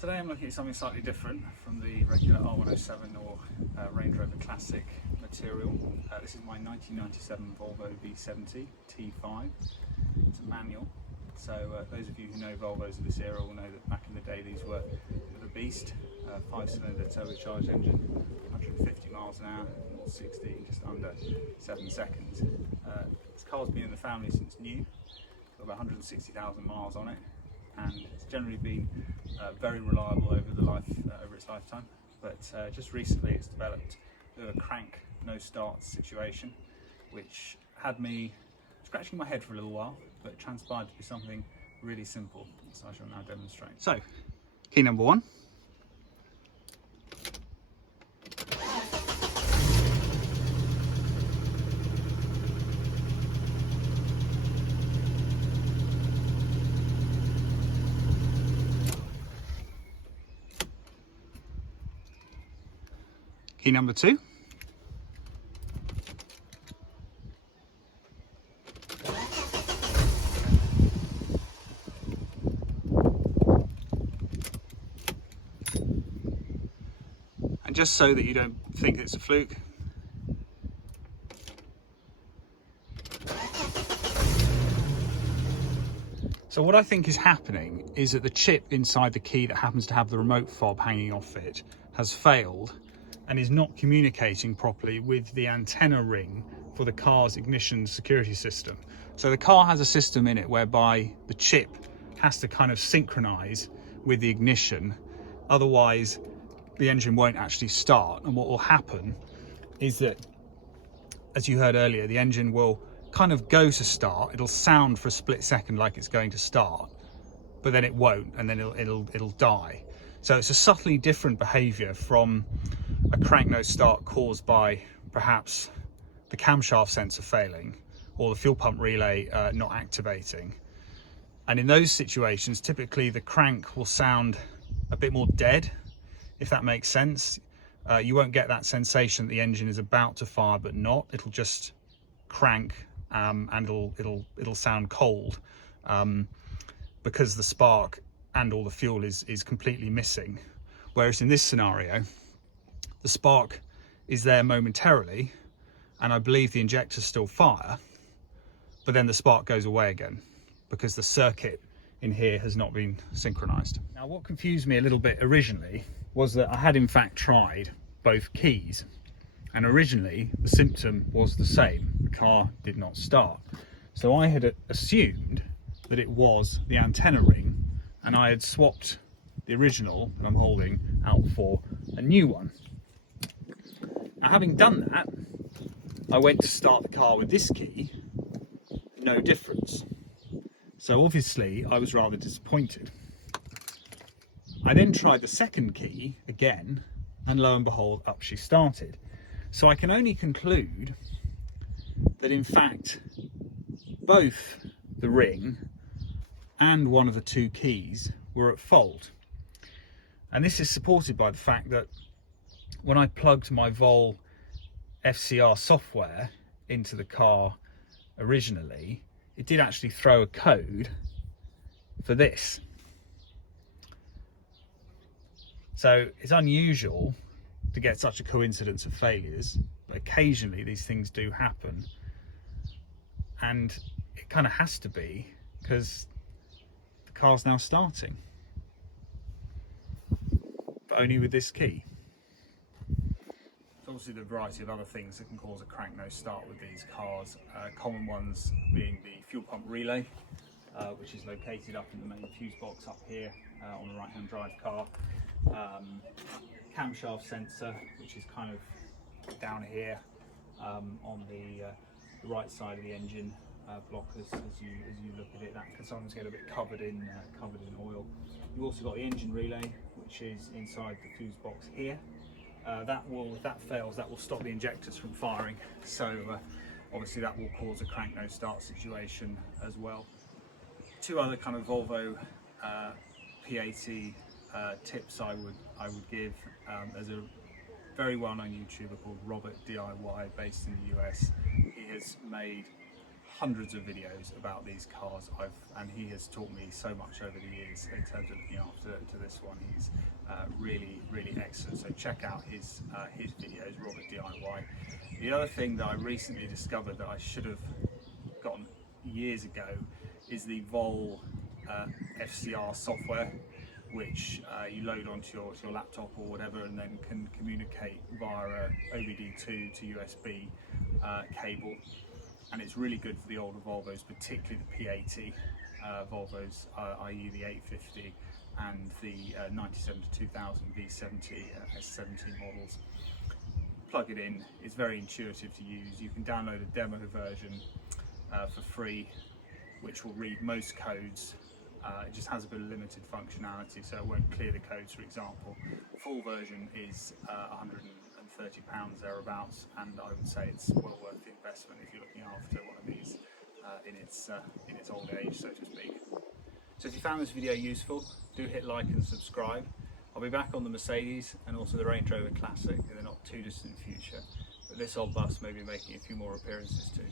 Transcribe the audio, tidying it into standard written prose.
Today I'm looking at something slightly different from the regular R107 or Range Rover Classic material. This is my 1997 Volvo V70 T5. It's a manual, so those of you who know Volvos of this era will know that back in the day these were a beast. 5-cylinder turbocharged engine, 150 miles an hour, 0-60 in just under 7 seconds. This car's been in the family since new, got about 160,000 miles on it, and it's generally been very reliable over its lifetime. But just recently it's developed a crank no start situation, which had me scratching my head for a little while, but it transpired to be something really simple, so I shall now demonstrate. So, key number one. Key number two. And just so that you don't think it's a fluke, so what I think is happening is that the chip inside the key that happens to have the remote fob hanging off it has failed and is not communicating properly with the antenna ring for the car's ignition security system. So the car has a system in it whereby the chip has to kind of synchronize with the ignition, otherwise the engine won't actually start. And what will happen is that, as you heard earlier, the engine will kind of go to start. It'll sound for a split second like it's going to start, but then it won't, and then it'll die. So it's a subtly different behavior from a crank no start caused by perhaps the camshaft sensor failing or the fuel pump relay not activating. And in those situations, typically the crank will sound a bit more dead, if that makes sense. You won't get that sensation that the engine is about to fire but not. It'll just crank and it'll sound cold because the spark and all the fuel is completely missing. Whereas in this scenario, the spark is there momentarily, and I believe the injectors still fire, but then the spark goes away again because the circuit in here has not been synchronized. Now, what confused me a little bit originally was that I had in fact tried both keys, and originally the symptom was the same. The car did not start. So I had assumed that it was the antenna ring, and I had swapped the original that I'm holding out for a new one. Now, having done that, I went to start the car with this key, no difference. So obviously I was rather disappointed. I then tried the second key again, and lo and behold, up she started. So I can only conclude that in fact both the ring and one of the two keys were at fault. And this is supported by the fact that when I plugged my VOL-FCR software into the car originally, it did actually throw a code for this. So it's unusual to get such a coincidence of failures, but occasionally these things do happen, and it kind of has to be because the car's now starting, but only with this key. There's obviously the variety of other things that can cause a crank no start with these cars, common ones being the fuel pump relay, which is located up in the main fuse box up here on the right hand drive car. Camshaft sensor, which is kind of down here on the right side of the engine block as you look at it. That can sometimes get a bit covered in oil. You've also got the engine relay, which is inside the fuse box here. If that fails, that will stop the injectors from firing. So obviously that will cause a crank no start situation as well. Two other kind of Volvo P80 tips I would give. There's a very well-known YouTuber called Robert DIY based in the US. He has made hundreds of videos about these cars, and he has taught me so much over the years in terms of looking after to this one. He's really excellent, so check out his videos, Robert DIY. The other thing that I recently discovered that I should have gotten years ago is the VOL-FCR software, which you load onto your laptop or whatever, and then can communicate via a OBD2 to USB cable. And it's really good for the older Volvos, particularly the P80 Volvos, i.e. the 850 and the 97 to 2000 V70 S70 models. Plug it in, it's very intuitive to use. You can download a demo version for free, which will read most codes. It just has a bit of limited functionality, so it won't clear the codes, for example. The full version is £130 thereabouts, and I would say it's well worth the investment if you're looking after one of these in its old age, so to speak. So if you found this video useful, do hit like and subscribe. I'll be back on the Mercedes and also the Range Rover Classic in the not too distant future, but this old bus may be making a few more appearances too.